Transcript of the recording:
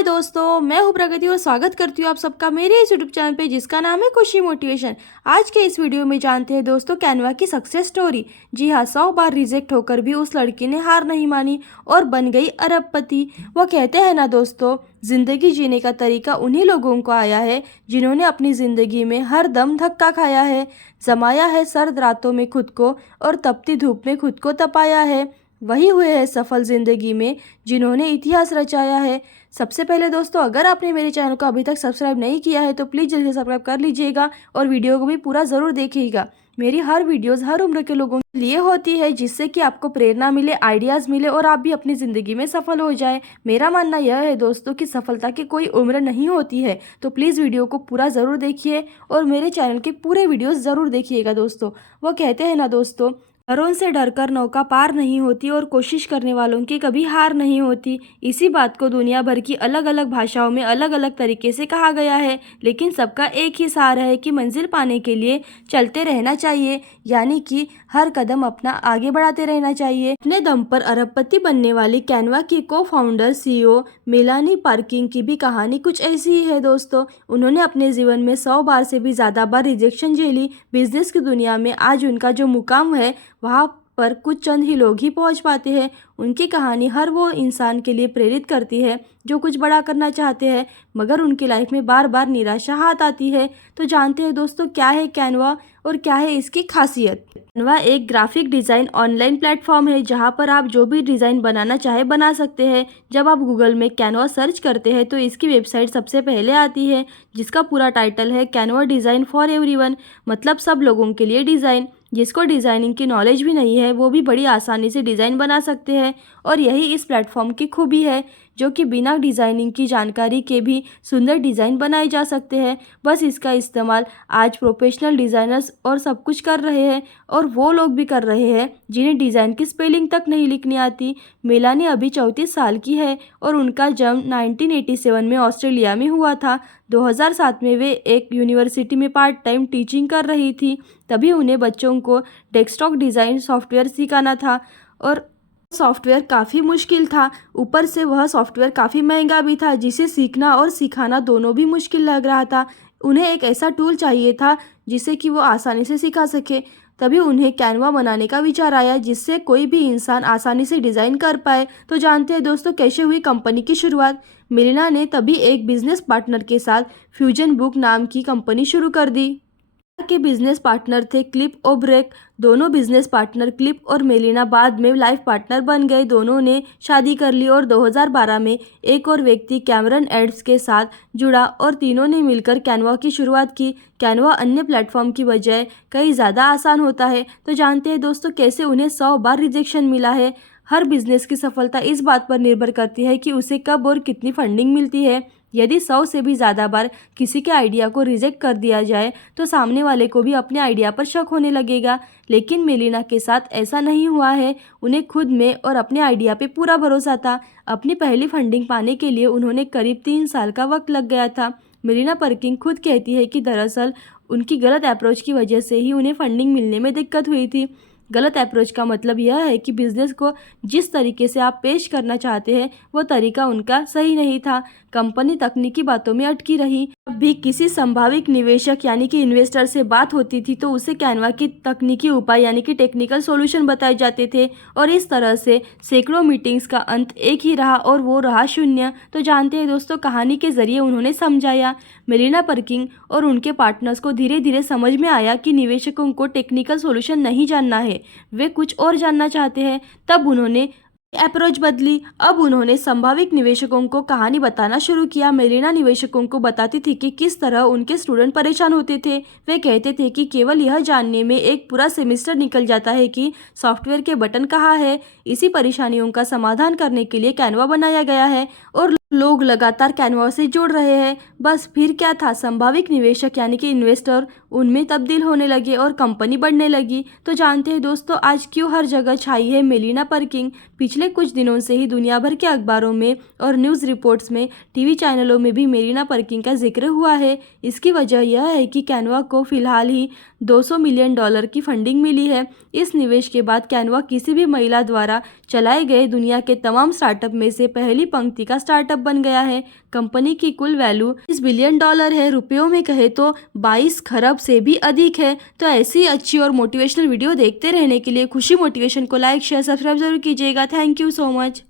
हाय दोस्तों, मैं हूं प्रगति और स्वागत करती हूं आप सबका मेरे इस यूट्यूब चैनल पे जिसका नाम है खुशी मोटिवेशन। आज के इस वीडियो में जानते हैं दोस्तों कैनवा की सक्सेस स्टोरी। जी हाँ, 100 बार रिजेक्ट होकर भी उस लड़की ने हार नहीं मानी और बन गई अरबपति। वो कहते हैं ना दोस्तों, जिंदगी जीने का तरीका उन्हीं लोगों को आया है जिन्होंने अपनी जिंदगी में हर दम धक्का खाया है, जमाया है सर्द रातों में खुद को और तपती धूप में खुद को तपाया है। वही हुए हैं सफल जिंदगी में जिन्होंने इतिहास रचाया है। सबसे पहले दोस्तों, अगर आपने मेरे चैनल को अभी तक सब्सक्राइब नहीं किया है तो प्लीज़ जल्दी से सब्सक्राइब कर लीजिएगा और वीडियो को भी पूरा ज़रूर देखिएगा। मेरी हर वीडियोस हर उम्र के लोगों के लिए होती है, जिससे कि आपको प्रेरणा मिले, आइडियाज़ मिले और आप भी अपनी ज़िंदगी में सफल हो जाए। मेरा मानना यह है दोस्तों कि सफलता की कोई उम्र नहीं होती है, तो प्लीज़ वीडियो को पूरा ज़रूर देखिए और मेरे चैनल के पूरे वीडियोज़ ज़रूर देखिएगा दोस्तों। वो कहते हैं ना दोस्तों, डरों से डरकर नौका पार नहीं होती और कोशिश करने वालों की कभी हार नहीं होती। इसी बात को दुनिया भर की अलग अलग भाषाओं में अलग अलग तरीके से कहा गया है, लेकिन सबका एक ही सार है कि मंजिल पाने के लिए चलते रहना चाहिए, यानी कि हर कदम अपना आगे बढ़ाते रहना चाहिए। अपने दम पर अरबपति बनने वाली कैनवा की को फाउंडर CEO मेलानी पार्किंग की भी कहानी कुछ ऐसी ही है दोस्तों। उन्होंने अपने जीवन में 100 बार से भी ज़्यादा बार रिजेक्शन झेली। बिजनेस की दुनिया में आज उनका जो मुकाम है वहाँ पर कुछ चंद ही लोग ही पहुँच पाते हैं। उनकी कहानी हर वो इंसान के लिए प्रेरित करती है जो कुछ बड़ा करना चाहते हैं, मगर उनकी लाइफ में बार बार निराशा हाथ आती है। तो जानते हैं दोस्तों, क्या है कैनवा और क्या है इसकी खासियत। कैनवा एक ग्राफिक डिज़ाइन ऑनलाइन प्लेटफॉर्म है जहां पर आप जो भी डिज़ाइन बनाना चाहे बना सकते हैं। जब आप गूगल में कैनवा सर्च करते हैं तो इसकी वेबसाइट सबसे पहले आती है, जिसका पूरा टाइटल है कैनवा डिज़ाइन फॉर एवरीवन, मतलब सब लोगों के लिए डिज़ाइन। जिसको डिज़ाइनिंग की नॉलेज भी नहीं है वो भी बड़ी आसानी से डिज़ाइन बना सकते हैं, और यही इस प्लेटफॉर्म की खूबी है, जो कि बिना डिज़ाइनिंग की जानकारी के भी सुंदर डिज़ाइन बनाए जा सकते हैं। बस इसका इस्तेमाल आज प्रोफेशनल डिज़ाइनर्स और सब कुछ कर रहे हैं, और वो लोग भी कर रहे हैं जिन्हें डिज़ाइन की स्पेलिंग तक नहीं लिखनी आती। मेलानी अभी 34 साल की है और उनका जन्म 1987 में ऑस्ट्रेलिया में हुआ था। 2007 में वे एक यूनिवर्सिटी में पार्ट टाइम टीचिंग कर रही थी। तभी उन्हें बच्चों को डेस्कटॉप डिज़ाइन सॉफ्टवेयर सिखाना था, और सॉफ्टवेयर काफ़ी मुश्किल था। ऊपर से वह सॉफ्टवेयर काफ़ी महंगा भी था, जिसे सीखना और सिखाना दोनों भी मुश्किल लग रहा था। उन्हें एक ऐसा टूल चाहिए था जिसे कि वो आसानी से सिखा सके। तभी उन्हें कैनवा बनाने का विचार आया, जिससे कोई भी इंसान आसानी से डिज़ाइन कर पाए। तो जानते हैं दोस्तों कैसे हुई कंपनी की शुरुआत। मेलिना ने तभी एक बिजनेस पार्टनर के साथ फ्यूजन बुक नाम की कंपनी शुरू कर दी। के बिजनेस पार्टनर थे क्लिप और ब्रेक। दोनों बिजनेस पार्टनर क्लिप और मेलिना बाद में लाइफ पार्टनर बन गए। दोनों ने शादी कर ली और 2012 में एक और व्यक्ति कैमरन एड्स के साथ जुड़ा और तीनों ने मिलकर कैनवा की शुरुआत की। कैनवा अन्य प्लेटफॉर्म की बजाय कई ज़्यादा आसान होता है। तो जानते हैं दोस्तों कैसे उन्हें 100 बार रिजेक्शन मिला है। हर बिजनेस की सफलता इस बात पर निर्भर करती है कि उसे कब और कितनी फंडिंग मिलती है। यदि 100 से भी ज़्यादा बार किसी के आइडिया को रिजेक्ट कर दिया जाए तो सामने वाले को भी अपने आइडिया पर शक होने लगेगा, लेकिन मेलिना के साथ ऐसा नहीं हुआ है। उन्हें खुद में और अपने आइडिया पे पूरा भरोसा था। अपनी पहली फंडिंग पाने के लिए उन्होंने करीब 3 साल का वक्त लग गया था। मेलिना पार्किंग खुद कहती है कि दरअसल उनकी गलत अप्रोच की वजह से ही उन्हें फंडिंग मिलने में दिक्कत हुई थी। गलत अप्रोच का मतलब यह है कि बिजनेस को जिस तरीके से आप पेश करना चाहते हैं वो तरीका उनका सही नहीं था। कंपनी तकनीकी बातों में अटकी रही। जब भी किसी संभावित निवेशक यानी कि इन्वेस्टर से बात होती थी तो उसे कैनवा की तकनीकी उपाय यानी कि टेक्निकल सॉल्यूशन बताए जाते थे, और इस तरह से सैकड़ों मीटिंग्स का अंत एक ही रहा और वो रहा शून्य। तो जानते हैं दोस्तों, कहानी के जरिए उन्होंने समझाया। मेलिना पार्किंग और उनके पार्टनर्स को धीरे धीरे समझ में आया कि निवेशकों को टेक्निकल सॉल्यूशन नहीं जानना है, वे कुछ और जानना चाहते हैं। तब उन्होंने अप्रोच बदली। अब उन्होंने संभावित निवेशकों को कहानी बताना शुरू किया। मेलिना निवेशकों को बताती थी कि किस तरह उनके स्टूडेंट परेशान होते थे। वे कहते थे कि केवल यह जानने में एक पूरा सेमेस्टर निकल जाता है कि सॉफ्टवेयर के बटन कहाँ है। इसी परेशानियों का समाधान करने के लिए कैनवा बनाया गया है और लोग लगातार कैनवा से जुड़ रहे हैं। बस फिर क्या था, संभावित निवेशक यानी कि इन्वेस्टर उनमें तब्दील होने लगे और कंपनी बढ़ने लगी। तो जानते हैं दोस्तों, आज क्यों हर जगह छाई है मेलिना पार्किंग। पिछले कुछ दिनों से ही दुनिया भर के अखबारों में और न्यूज़ रिपोर्ट्स में, टीवी चैनलों में भी मेरीना परकिन का जिक्र हुआ है। इसकी वजह यह है कि कैनवा को फिलहाल ही $200 मिलियन की फंडिंग मिली है। इस निवेश के बाद कैनवा किसी भी महिला द्वारा चलाए गए दुनिया के तमाम स्टार्टअप में से पहली पंक्ति का स्टार्टअप बन गया है। कंपनी की कुल वैल्यू $20 बिलियन है। रुपयों में कहे तो 22 खरब से भी अधिक है। तो ऐसी अच्छी और मोटिवेशनल वीडियो देखते रहने के लिए खुशी मोटिवेशन को लाइक शेयर सब्सक्राइब जरूर कीजिएगा। Thank you so much.